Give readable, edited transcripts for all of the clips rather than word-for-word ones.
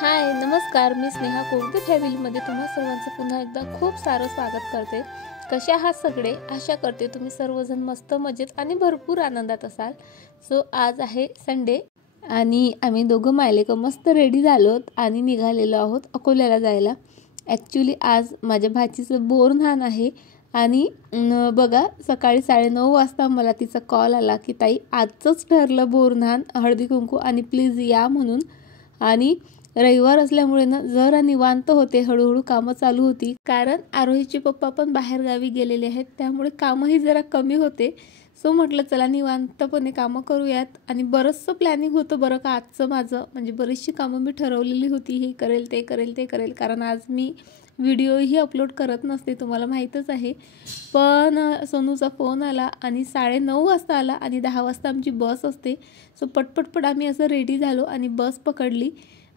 हाय नमस्कार, मी स्नेहा कोगदे फॅमिलीमध्ये तुम्हा सर्वांचं पुन्हा एकदा खूप सारं स्वागत करते। कशा आहात सगळे? आशा करते तुम्ही सर्वजण मस्त मजेत आणि भरपूर आनंदात असाल। सो आज आहे संडे आणि आम्ही दोघं मायलेक मस्त रेडी झालोत आणि निघालेलो आहोत अकोल्याला जायला। ॲक्च्युली आज माझ्या भाचीचं बोरन्हाण आहे आणि बघा सकाळी 9:30 वाजता मला तिचा कॉल आला की ताई आजच ठरलं बोरन्हाण हळदी कुंकू आणि प्लीज या म्हणून। आणि रविवार असल्यामुळे ना जरा निवांत होते, हळूहळू कामं चालू होती कारण आरोहीचे पप्पा पण बाहेर गावी गेलेले आहेत त्यामुळे कामही जरा कमी होते। सो म्हटलं चला निवांतपणे कामं करूयात आणि बरंचसं प्लॅनिंग होतं बरं का आजचं माझं, म्हणजे बरीचशी कामं मी ठरवलेली होती, हे करेल ते करेल ते करेल, कारण आज मी व्हिडिओही अपलोड करत नसते तुम्हाला माहीतच आहे। पण सोनूचा फोन आला आणि 9:30 वाजता आला आणि 10 वाजता आमची बस असते। सो पटपट आम्ही असं रेडी झालो आणि बस पकडली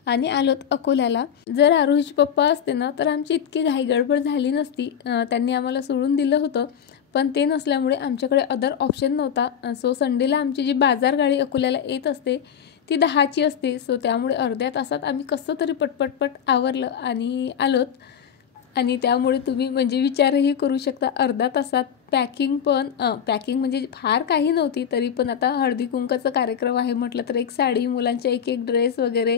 आणि आलोत अकोल्याला। जर आरोहीचे पप्पा असते ना तर आमची इतकी घाई गडबड झाली नसती, त्यांनी आम्हाला सोडून दिलं होतं पण ते नसल्यामुळे आमच्याकडे अदर ऑप्शन नव्हता। सो संडेला आमची जी बाजार गाडी अकोल्याला येत असते ती 10ची असते। सो त्यामुळे अर्ध्या तासात आम्ही कसं तरी पटपट आवरलं आणि आलोत। आणि त्यामुळे तुम्ही म्हणजे विचारही करू शकता अर्धा तासात पॅकिंग म्हणजे फार काही नव्हती तरी पण आता हळदी कुंकाचा कार्यक्रम आहे म्हटलं तर एक साडी, मुलांचे एक ड्रेस वगैरे,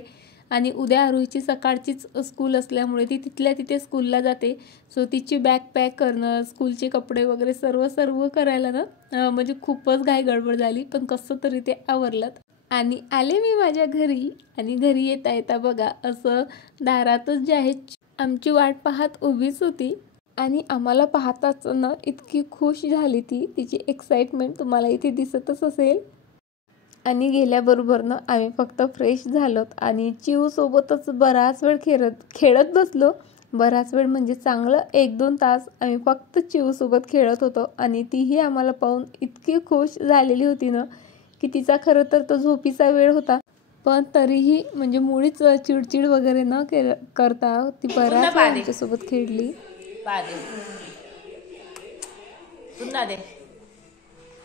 आणि उद्या आरोहीची सकाळचीच स्कूल असल्यामुळे ती तिथल्या तिथे स्कूलला जाते। सो तिची बॅग पॅक करणं, स्कूलचे कपडे वगैरे सर्व करायला ना म्हणजे खूपच घाई गडबड झाली पण कसं तरी ते आवरलं। आणि आले मी माझ्या घरी आणि घरी येता बघा असं दारातच जे आहे आमची वाट पाहत उभीच होती आणि आम्हाला पाहताच ना इतकी खुश झाली तिची एक्साइटमेंट तुम्हाला इथे दिसतच असेल। आणि गेल्याबरोबरनं आम्ही फक्त फ्रेश झालोत आणि चिऊ सोबतच बराच वेळ खेळत बसलो। बराच वेळ म्हणजे चांगलं 1-2 तास आम्ही फक्त चिऊ सोबत खेळत होतो आणि तीही आम्हाला पाहून इतकी खुश झालेली होती ना की तिचा खरं तर तो झोपीचा वेळ होता पण तरीही म्हणजे मुळीच चिडचिड वगैरे न करता ती बराच वेळ आमच्यासोबत खेळली।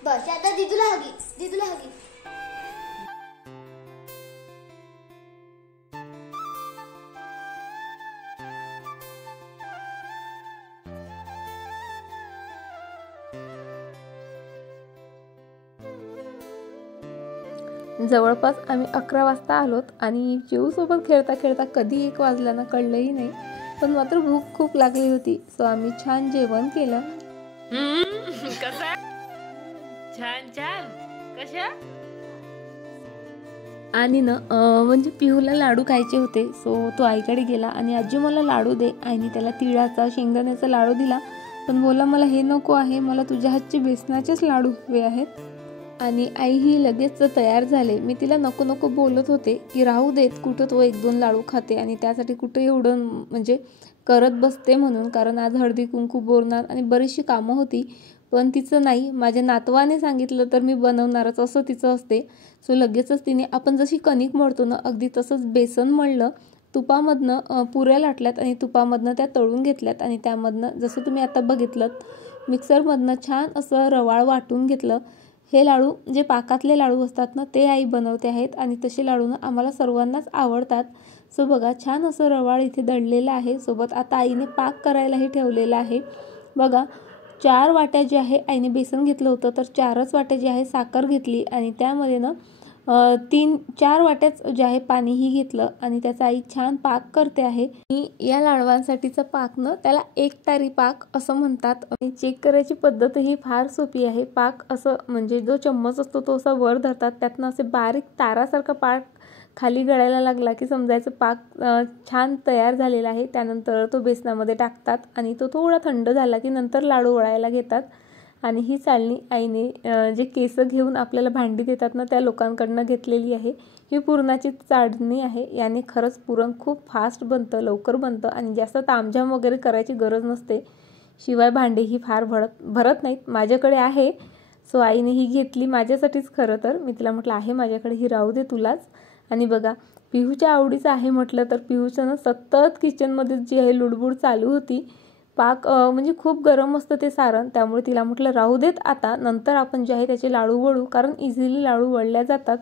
बस आता दीदूला हगी जवळपास आम्ही 11 वाजता आलोत आणि चिऊ सोबत खेळता कधी 1 वाजला ना कळलंही नाही, पण मात्र भूक खूप लागली होती। सो आम्ही छान जेवण केलं। आणि ना म्हणजे पिहूला लाडू खायचे होते। सो तो आईकडे गेला आणि आजी मला लाडू दे, आईने त्याला तिळाचा शेंगदाण्याचा लाडू दिला पण बोला मला हे नको आहे, मला तुझ्या हातचे बेसनाचेच लाडू हवे आहेत। आणि आई ही लगेच तयार झाले। मी तिला नको बोलत होते की राहू देत, कुठं तो 1-2 लाडू खाते आणि त्यासाठी कुठं एवढं म्हणजे करत बसते म्हणून, कारण आज हळदी कुंकू बोरणार आणि बरीचशी कामं होती। पण तिचं नाही, माझ्या नातवाने सांगितलं तर मी बनवणारच असं तिचं असते। सो लगेचच तिने आपण जशी कणिक मळतो ना अगदी तसंच बेसन मळलं, तुपामधनं पुऱ्या लाटल्यात आणि तुपामधनं त्या तळून घेतल्यात आणि त्यामधनं जसं तुम्ही आता बघितलं मिक्सरमधनं छान असं रवाळ वाटून घेतलं। हे लाडू जे पाकातले लाडू असतात ना ते आई बनवते आहेत आणि तसे लाडू ना आम्हाला सर्वांनाच आवडतात। सो बघा छान असं रवाळ इथे दळलेलं आहे, सोबत आता आईने पाक करायलाही ठेवलेला आहे। बघा 4 वाट्या जे आहे आईने बेसन घेतलं होतं तर 4च वाट्या जी आहे साखर घेतली आणि त्यामध्ये ना 3-4 वाट्याच जे आहे पाणीही घेतलं आणि त्याचा आई छान पाक करते आहे। या लाडवांसाठीचा पाक न त्याला एकतारी पाक असं म्हणतात आणि चेक करायची पद्धतही फार सोपी आहे। पाक असं म्हणजे जो चम्मच असतो तो असा वर धरतात, त्यातनं असे बारीक तारासारखा पाक खाली गळायला लागला की समजायचं पाक छान तयार झालेला आहे। त्यानंतर तो बेसनामध्ये टाकतात आणि तो थोडा थंड झाला की नंतर लाडू वळायला घेतात। आणि ही चाळणी आईने जे केस घेऊन आपल्याला भांडी देतात ना त्या लोकांकडनं घेतलेली आहे। ही पुरणाची चाळणी आहे, याने खरंच पुरण खूप फास्ट बनतं, लवकर बनतं आणि जास्त तामझाम वगैरे करायची गरज नसते। शिवाय भांडेही फार भरत नाहीत। माझ्याकडे आहे, सो आईने ही घेतली माझ्यासाठीच खरं तर, मी तिला म्हटलं आहे माझ्याकडे ही राहू दे तुलाच। आणि बघा पिहूच्या आवडीचं आहे म्हटलं तर पिहूचं ना सतत किचनमध्ये जी आहे लुडबुड चालू होती। पाक म्हणजे खूप गरम असतं ते सारण, त्यामुळे तिला म्हटलं राहू देत आता, नंतर आपण जे आहे त्याचे लाडू वळू, कारण इझिली लाडू वळल्या जातात।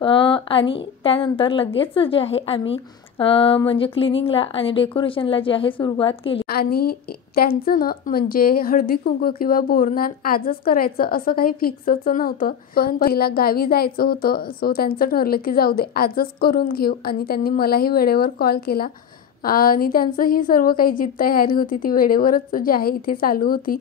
आणि त्यानंतर लगेच जे आहे आम्ही म्हणजे क्लिनिंगला आणि डेकोरेशनला जी आहे सुरुवात केली. आणि त्यांचं ना म्हणजे हळदी कुंकू किंवा बोरन्हाण आजच करायचं असं काही फिक्सच नव्हतं, पण तिला गावी जायचं होतं. सो त्यांचं ठरलं की जाऊ दे आजच करून घेऊ. आणि त्यांनी मलाही वेळेवर कॉल केला आणि त्यांचं ही सर्व काही जी तयारी होती ती वेळेवरच जी आहे इथे चालू होती.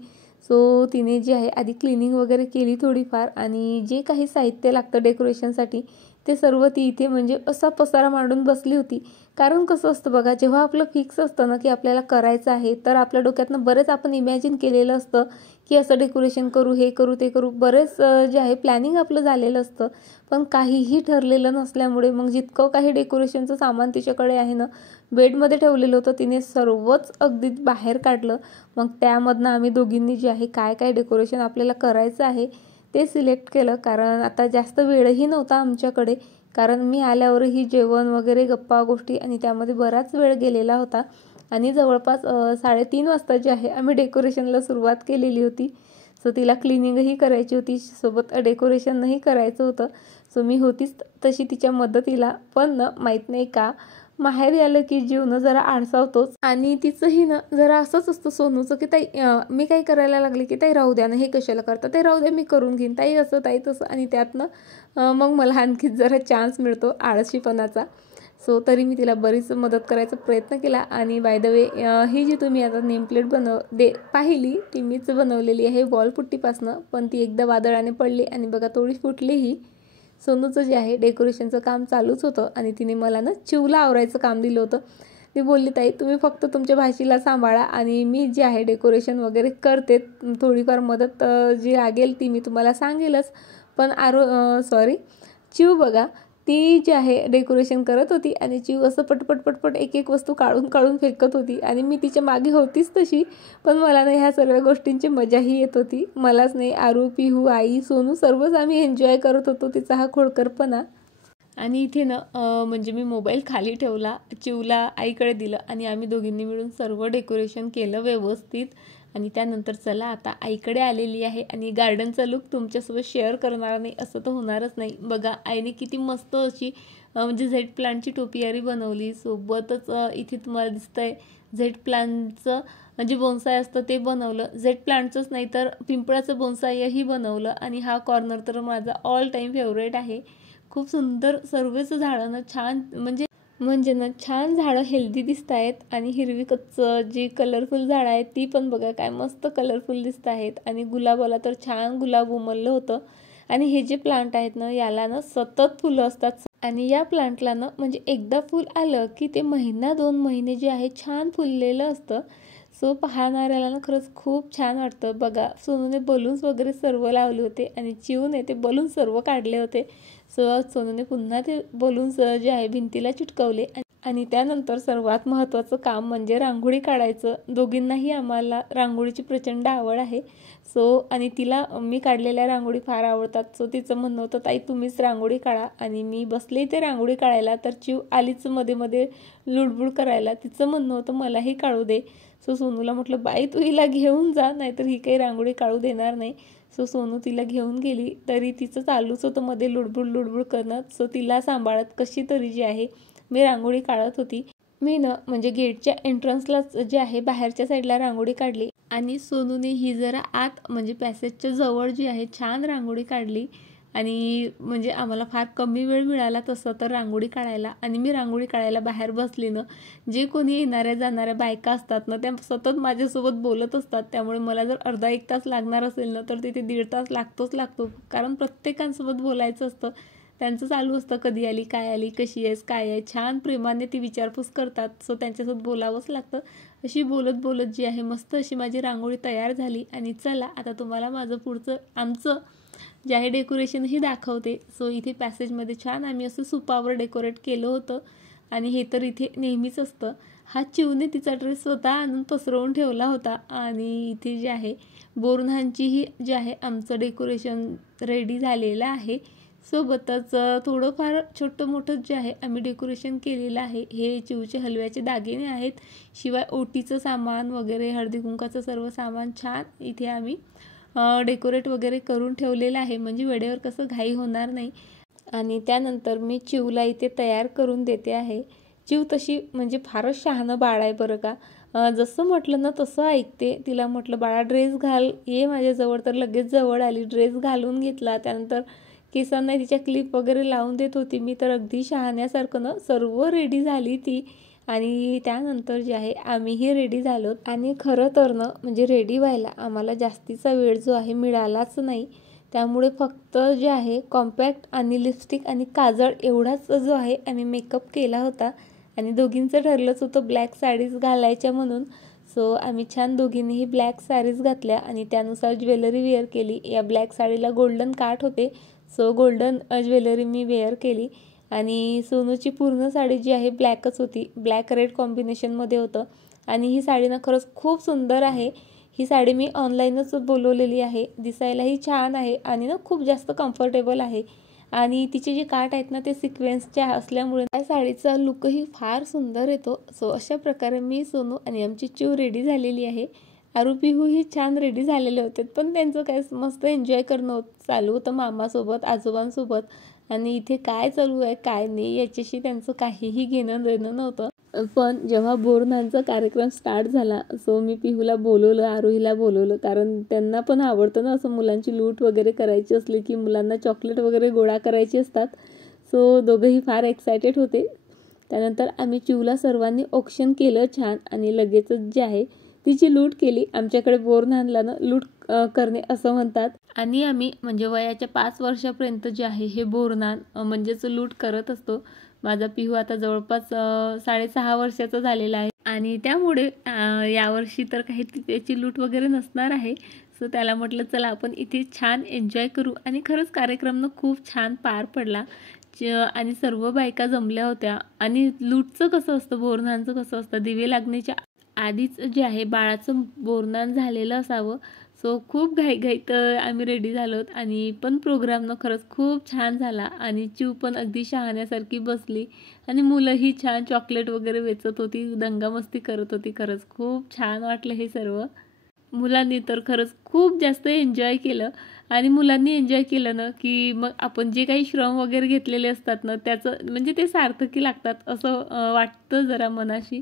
सो तिने जी आहे आधी क्लिनिंग वगैरे केली थोडीफार आणि जे काही साहित्य लागतं डेकोरेशनसाठी ते सर्व ती इथे म्हणजे असा पसारा मांडून बसली होती. कारण कसं असतं बघा, जेव्हा आपलं फिक्स असतं ना की आपल्याला करायचं आहे तर आपल्या डोक्यातनं बरेच आपण इमॅजिन केलेलं असतं की असं डेकोरेशन करू, हे करू, ते करू, बरेच जे आहे प्लॅनिंग आपलं झालेलं असतं. पण काहीही ठरलेलं नसल्यामुळे मग जितकं काही डेकोरेशनचं सामान तिच्याकडे आहे ना बेडमध्ये ठेवलेलं होतं तिने सर्वच अगदी बाहेर काढलं. मग त्यामधनं आम्ही दोघींनी जे आहे काय काय डेकोरेशन आपल्याला करायचं आहे ते सिलेक्ट केलं. कारण आता जास्त वेळही नव्हता आमच्याकडे, कारण मी आल्यावरही जेवण वगैरे गप्पा गोष्टी आणि त्यामध्ये बराच वेळ गेलेला होता. आणि जवळपास 3:30 वाजता जे आहे आम्ही डेकोरेशनला सुरुवात केलेली होती. सो तिला क्लिनिंगही करायची होती, सोबत डेकोरेशनही करायचं होतं. सो मी होतीच तशी तिच्या मदतीला. पण ना माहीत नाही का माहेरी आलं की जीवन जरा आळसावतोच. आणि तिचंही ना जरा असंच असतं सोनूचं की ताई मी काही करायला लागले की ताई राहू द्या ना, हे कशाला करता, ते राहू द्या मी करून घेईन, ताई असं ताई तसं. आणि त्यातनं मग मला आणखीच जरा चान्स मिळतो आळशीपणाचा. सो तरी मी तिला बरीच मदत करायचा प्रयत्न केला. आणि बाय द वे ही जी तुम्ही आता नेमप्लेट पाहिली ती मीच बनवलेली आहे वॉलपुट्टीपासनं, पण ती एकदा वादळाने पडली आणि बघा थोडी फुटलीही. सोनूचं जे आहे डेकोरेशनचं काम चालूच होतं आणि तिने मला ना चिवला आवरायचं काम दिलं होतं. ती बोलली ताई तुम्ही फक्त तुमच्या भाषेला सांभाळा आणि मी जे आहे डेकोरेशन वगैरे करते, थोडीफार मदत जी लागेल ती मी तुम्हाला सांगेलच. पण चिव बघा ती जी आहे डेकोरेशन करत होती आणि चिव असं पटपट पटपट एक एक वस्तू काढून काढून फेकत होती आणि मी तिच्या मागे होतीच तशी. पण मला ना ह्या सर्व गोष्टींची मजाही येत होती. मलाच नाही, आरू, पिहू, आई, सोनू सर्वच आम्ही एन्जॉय करत होतो तिचा हा खोडकरपणा. आणि इथे ना म्हणजे मी मोबाईल खाली ठेवला, चिवला आईकडे दिलं आणि आम्ही दोघींनी मिळून सर्व डेकोरेशन केलं व्यवस्थित. आणि त्यानंतर चला आता आईकडे आलेली आहे आणि गार्डनचा लुक तुमच्यासोबत शेअर करणार नाही असं तर होणारच नाही. बघा आईने किती मस्त अशी म्हणजे झेड प्लांटची टोपियारी बनवली. सोबतच इथे तुम्हाला दिसतंय झेड प्लांटचं म्हणजे बोन्साय असतं ते बनवलं. झेड प्लांटचंच नाही तर पिंपळाचं बोन्सायही बनवलं. आणि हा कॉर्नर तर माझा ऑल टाईम फेवरेट आहे. खूप सुंदर सर्वच झाडं ना छान म्हणजे ना छान झाडं हेल्दी दिसत आहेत. आणि हिरवी जी कलरफुल झाडं आहेत ती पण बघा काय मस्त कलरफुल दिसत आहेत. आणि गुलाबाला तर छान गुलाब उमललं होतं. आणि हे जे प्लांट आहेत ना याला ना सतत फुलं असतात. आणि या प्लांटला ना म्हणजे एकदा फुल आलं की ते 1-2 महिने जे आहे छान फुललेलं असतं. सो पाहणाऱ्याला ना खरंच खूप छान वाटतं. बघा सोनूने बलून्स वगैरे सर्व लावले होते आणि चिवने ते बलून सर्व काढले होते. सो सोनूने पुन्हा ते बलून्स जे आहे भिंतीला चिटकवले. आणि त्यानंतर सर्वात महत्त्वाचं काम म्हणजे रांगोळी काढायचं. दोघींनाही आम्हाला रांगोळीची प्रचंड आवड आहे. सो आणि तिला मी काढलेल्या रांगोळी फार आवडतात. सो तिचं म्हणणं होतं ताई तुम्हीच रांगोळी काढा. आणि मी बसले ते रांगोळी काढायला तर चिव आलीच मध्ये मध्ये लुडबुड करायला. तिचं म्हणणं होतं मलाही काढू दे. सो सोनूला म्हटलं बाई तू हिला घेऊन जा, नाहीतर ही काही रांगोळी काढू देणार नाही. सो सोनू तिला घेऊन गेली. तरी तिचं चालूच होतं मध्ये लुडबुड करणं. सो तिला सांभाळत कशी तरी जी आहे मी रांगोळी काढत होती. मी ना म्हणजे गेटच्या एंट्रन्सलाच जे आहे बाहेरच्या साईडला रांगोळी काढली. आणि सोनूने ही जरा आत म्हणजे पॅसेजच्या जवळ जी आहे छान रांगोळी काढली. आणि म्हणजे आम्हाला फार कमी वेळ मिळाला तसं तर रांगोळी काढायला. आणि मी रांगोळी काढायला बाहेर बसली ना जे कोणी येणाऱ्या जाणाऱ्या बायका असतात ना त्या सतत माझ्यासोबत बोलत असतात. त्यामुळे मला जर अर्धा 1 तास लागणार असेल ना तर तिथे 1.5 तास लागतो. कारण प्रत्येकांसोबत बोलायचं असतं. त्यांचं चालू असतं कधी आली, काय आली, कशी आहेस, काय आहे. छान प्रेमाने ती विचारपूस करतात. सो त्यांच्यासोबत बोलावंच लागतं. अशी बोलत बोलत जी आहे मस्त अशी माझी रांगोळी तयार झाली. आणि चला आता तुम्हाला माझं पुढचं आमचं जे आहे डेकोरेशनही दाखवते. सो इथे पॅसेजमध्ये छान आम्ही असं सुपावर डेकोरेट केलं होतं. आणि हे तर इथे नेहमीच असतं. हा चिवने तिचा ड्रेस स्वतः आणून पसरवून ठेवला होता. आणि इथे जे आहे बोरन्हाणचीही जे आहे आमचं डेकोरेशन रेडी झालेलं आहे. सोबतच थोडंफार छोटं मोठं जे आहे आम्ही डेकोरेशन केलेलं आहे. हे चिवचे हलव्याचे दागिने आहेत. शिवाय ओटीचं सामान वगैरे हळदी कुंकाचं सर्व सामान छान इथे आम्ही डेकोरेट वगैरे करून ठेवलेलं आहे. म्हणजे वेळेवर कसं घाई होणार नाही. आणि त्यानंतर मी चिवला इथे तयार करून देते आहे. चिव तशी म्हणजे फारच शहाणं बाळ आहे बरं का. जसं म्हटलं ना तसं ऐकते. तिला म्हटलं बाळा ड्रेस घाल, ये माझ्याजवळ, तर लगेच जवळ आली, ड्रेस घालून घेतला. त्यानंतर केसांना तिच्या क्लिप वगैरे लावून देत होती मी, तर अगदी शहाण्यासारखं ना सर्व रेडी झाली ती. आणि त्यानंतर जे आहे आम्हीही रेडी झालो. आणि खरं तर ना म्हणजे रेडी व्हायला आम्हाला जास्तीचा वेळ जो आहे मिळालाच नाही. त्यामुळे फक्त जे आहे कॉम्पॅक्ट आणि लिपस्टिक आणि काजळ एवढाच जो आहे आम्ही मेकअप केला होता. आणि दोघींचं ठरलंच होतं ब्लॅक साडीज घालायच्या म्हणून. सो आम्ही छान दोघींनीही ब्लॅक साडीज घातल्या आणि त्यानुसार ज्वेलरी वेअर केली. या ब्लॅक साडीला गोल्डन काठ होते, सो गोल्डन ज्वेलरी मी वेअर केली. आणि सोनूची पूर्ण साडी जी आहे ब्लॅकच होती, ब्लॅक रेड कॉम्बिनेशनमध्ये होतं. आणि ही साडी ना खरंच खूप सुंदर आहे. ही साडी मी ऑनलाईनच बोलवलेली आहे. दिसायलाही छान आहे आणि ना खूप जास्त कम्फर्टेबल आहे. आणि तिचे जे काठ आहेत ना ते सिक्वेन्सचे असल्यामुळे त्या साडीचा लुकही फार सुंदर येतो. सो अशा प्रकारे मी, सोनू आणि आमची चिव रेडी झालेली आहे. आरू पिहूही छान रेडी झालेले होते, पण त्यांचं काय मस्त एन्जॉय करणं चालू होतं मामासोबत, आजोबांसोबत. आणि इथे काय चालू आहे काय नाही याच्याशी त्यांचं काहीही घेणं देणं नव्हतं. पण जेव्हा बोरन्हानचा कार्यक्रम स्टार्ट झाला, सो मी पिहूला बोलवलं, आरोहीला बोलवलं, कारण त्यांना पण आवडतं ना असं मुलांची लूट वगैरे करायची असली की मुलांना चॉकलेट वगैरे गोळा करायची असतात. सो दोघंही फार एक्सायटेड होते. त्यानंतर आम्ही चिवला सर्वांनी ऑक्शन केलं छान आणि लगेचच जे आहे तिची लूट केली. आमच्याकडे बोरन्हानला ना लूट करणे असं म्हणतात. आणि आम्ही म्हणजे वयाच्या 5 वर्षापर्यंत जे आहे हे बोरन्हान म्हणजेच लूट करत असतो. माझा पिहू आता जवळपास 6.5 वर्षाचा झालेला आहे आणि त्यामुळे यावर्षी तर काही त्याची लूट वगैरे नसणार आहे. सो त्याला म्हटलं चला आपण इथे छान एन्जॉय करू. आणि खरंच कार्यक्रम खूप छान पार पडला आणि सर्व बायका जमल्या होत्या. आणि लूटचं कसं असतं, बोरन्हानचं कसं असतं, दिवे लागण्याच्या आधीच जे आहे बाळाचं बोरन्हान झालेलं असावं. सो खूप घाईघाईत आम्ही रेडी झालोत. आणि पण प्रोग्राम खरंच खूप छान झाला. आणि चिव पण अगदी शहाण्यासारखी बसली आणि मुलंही छान चॉकलेट वगैरे वेचत होती, दंगामस्ती करत होती. खरंच खूप छान वाटलं हे सर्व. मुलांनी तर खरंच खूप जास्त एन्जॉय केलं. आणि मुलांनी एन्जॉय केलं ना की मग आपण जे काही श्रम वगैरे घेतलेले असतात ना त्याचं म्हणजे ते सार्थकी लागतात असं वाटतं जरा मनाशी.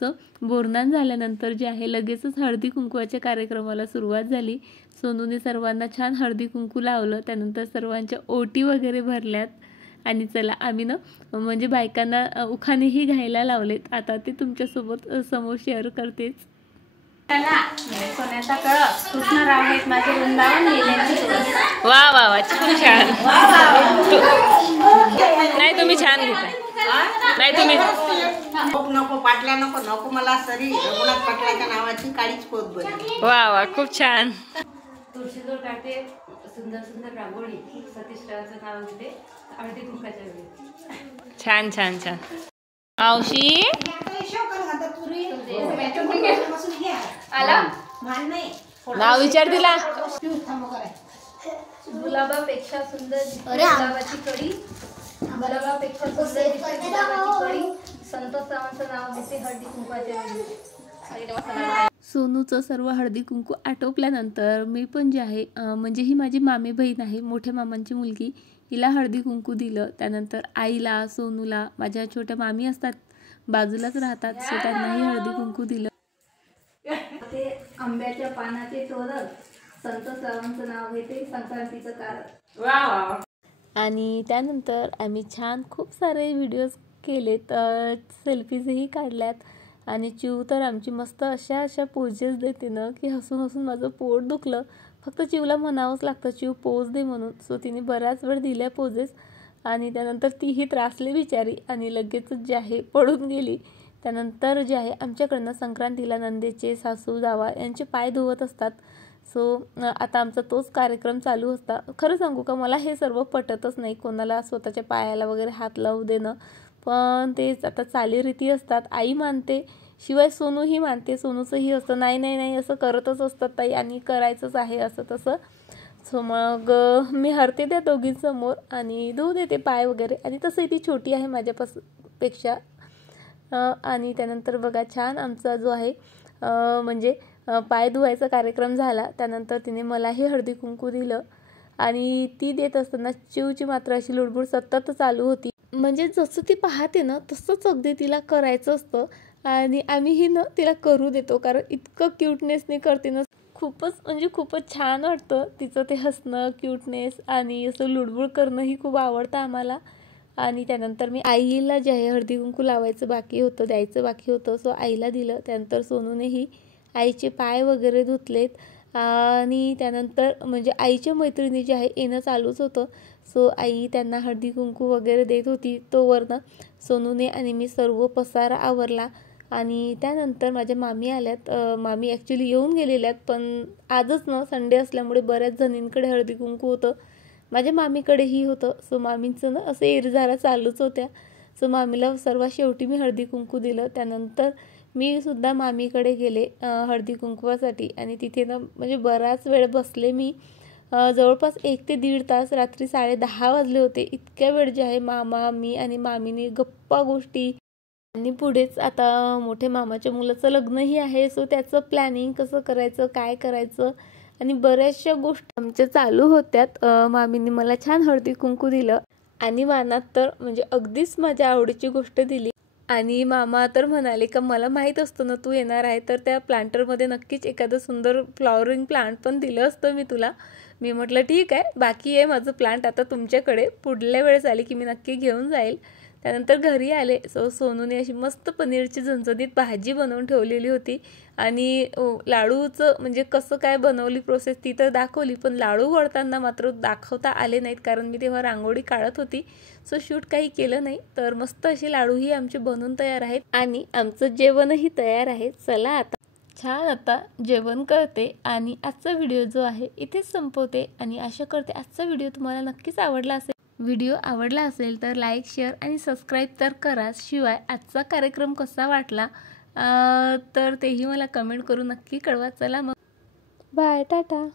सो बोरन्हान झाल्यानंतर जे आहे लगेचच हळदी कुंकवाच्या कार्यक्रमाला सुरुवात झाली. सोनूने सर्वांना छान हळदी कुंकू लावलं. त्यानंतर सर्वांच्या ओटी वगैरे भरल्यात. आणि चला आम्ही ना म्हणजे बायकांना उखाणेही घ्यायला लावलेत. आता ते तुमच्यासोबत समोर शेअर करतेच. सोन्याचा कळस कृष्णराव आहेत माझे वृंदावन लिहिल्याची तुळस. वा वा वा खूप छान. नाही तुम्ही छान घेताय. नाही तुम्ही नको पाटल्या नको नको मला सरी रघुनाथ पाटलाच्या नावाची काळीच पोत बरी. वा वा खूप छान. तुळशीजवळ काढते सुंदर सुंदर रांगोळी. सतीशरावाचं नाव घेते हळदी कुंकाच्या वेळी. छान छान छान. मावशी आला नाव विचार तिला. गुलाबापेक्षा सुंदर गुलाबाची कडी, गुलाबापेक्षा सुंदर गुलाबाची कडी. संतोष सावंतचं नाव घेते हळदी कुंकवाच्या वेळी. सोनूचं सर्व हळदी कुंकू आटोपल्यानंतर मी पण जे आहे म्हणजे ही माझी मामी बहीण आहे, मोठ्या मामांची मुलगी, हिला हळदी कुंकू दिलं. त्यानंतर आईला, सोनूला, माझ्या छोट्या मामी असतात बाजूलाच राहतात, सो त्यांनाही हळदी कुंकू दिलं. ते आंब्याच्या पानाचे तोरण, संतोष सावंतचं नाव घेते संक्रांतीचं कारण. आणि त्यानंतर आम्ही छान खूप सारे व्हिडिओज केलेत, सेल्फीजही काढल्यात. आणि चिव तर आमची मस्त अशा पोजेस देते ना की हसून हसून माझं पोट दुखलं. फक्त चिवला म्हणावंच लागतं चिव पोज दे म्हणून. सो तिने बऱ्याच वेळ दिल्या पोजेस. आणि त्यानंतर तीही त्रासली बिचारी आणि लगेचच जे आहे पडून गेली. त्यानंतर जे आहे आमच्याकडनं संक्रांतीला नंदेचे सासू जावा यांचे पाय धुवत असतात. सो आता आमचा तोच कार्यक्रम चालू असता. खरं सांगू का मला हे सर्व पटतच नाही, कोणाला स्वतःच्या पायाला वगैरे हात लावू देणं. पण तेच आता चालीरीती असतात. आई मानते, शिवाय सोनूही मानते, सोनूचंही असतं नाही नाही नाही असं करतच असतात ताई आणि करायचंच आहे असं तसं. सो मग मी हरते त्या दोघींसमोर आणि धुवू देते पाय वगैरे. आणि तसंही ती छोटी आहे माझ्यापेक्षा. आणि त्यानंतर बघा छान आमचा जो आहे म्हणजे पाय धुवायचा कार्यक्रम झाला. त्यानंतर तिने मलाही हळदी कुंकू दिलं. आणि ती देत असताना चिवची मात्र अशी लुडबुड सतत चालू होती. म्हणजे जसं ती पाहते ना तसंच अगदी तिला करायचं असतं आणि आम्हीही ना तिला करू देतो, कारण इतकं क्यूटनेसने करते ना, खूपच छान वाटतं तिचं ते हसणं, क्यूटनेस आणि असं लुडबुड करणंही खूप आवडतं आम्हाला. आणि त्यानंतर मी आईला जे आहे हळदी कुंकू लावायचं बाकी होतं, द्यायचं बाकी होतं, सो आईला दिलं. त्यानंतर सोनूनेही आईचे पाय वगैरे धुतलेत आणि त्यानंतर म्हणजे आईच्या मैत्रिणी जे आहे येणं चालूच होतं, सो आई त्यांना हळदी कुंकू वगैरे देत होती. तोवरनं सोनूने आणि मी सर्व पसारा आवरला आणि त्यानंतर माझ्या मामी आल्यात. मामी ॲक्च्युली येऊन गेलेल्यात, पण आजच ना संडे असल्यामुळे बऱ्याच जणींकडे हळदी कुंकू होतं, माझ्या मामीकडेही होतं. सो मामींचं ना असं इरझारा चालूच होत्या. सो मामीला सर्वात शेवटी मी हळदी कुंकू दिलं. त्यानंतर मी सुद्धा मामीकडे गेले हळदी कुंकवासाठी आणि तिथे ना म्हणजे बराच वेळ बसले मी. जवळपास 1 ते 1.5 तास, रात्री 10:30 वाजले होते. इतक्या वेळ जे आहे मामा, मी आणि मामीने गप्पा गोष्टी आणि पुढेच आता मोठे मामाच्या मुलाचं लग्नही आहे, सो त्याचं प्लॅनिंग कसं करायचं, काय करायचं आणि बऱ्याचशा गोष्टी आमच्या चालू होत्यात. मामीने मला छान हळदी कुंकू दिलं आणि वानात तर म्हणजे अगदीच माझ्या आवडीची गोष्ट दिली. आणि मामा तर म्हणाले का मला माहीत असतं ना तू येणार आहे, तर त्या प्लांटरमध्ये नक्कीच एखादं सुंदर फ्लॉवरिंग प्लांट पण दिलं असतं मी तुला. मी म्हटलं ठीक आहे, बाकी आहे माझं प्लांट आता तुमच्याकडे, पुढल्या वेळेस आली की मी नक्की घेऊन जाईल. त्यानंतर घरी आले. सोनूने अशी मस्त पनीरची झणझणीत भाजी बनवून ठेवलेली होती आणि लाडूचं म्हणजे कसं काय बनवली प्रोसेस ती तर दाखवली, पण लाडू वळताना मात्र दाखवता आले नाहीत, कारण मी तेव्हा रांगोळी काढत होती, सो शूट काही केलं नाही. तर मस्त असे लाडूही आमचे बनून तयार आहेत आणि आमचं जेवणही तयार आहे. चला आता छान आता जेवण करते आणि आजचा व्हिडिओ जो आहे इथेच संपवते आणि आशा करते आजचा व्हिडिओ तुम्हाला नक्कीच आवडला असेल. व्हिडिओ आवडला असेल तर लाईक, शेअर आणि सबस्क्राईब तर करा. शिवाय आजचा कार्यक्रम कसा वाटला तर तेही मला कमेंट करून नक्की कळवा. चला मग बाय, टाटा.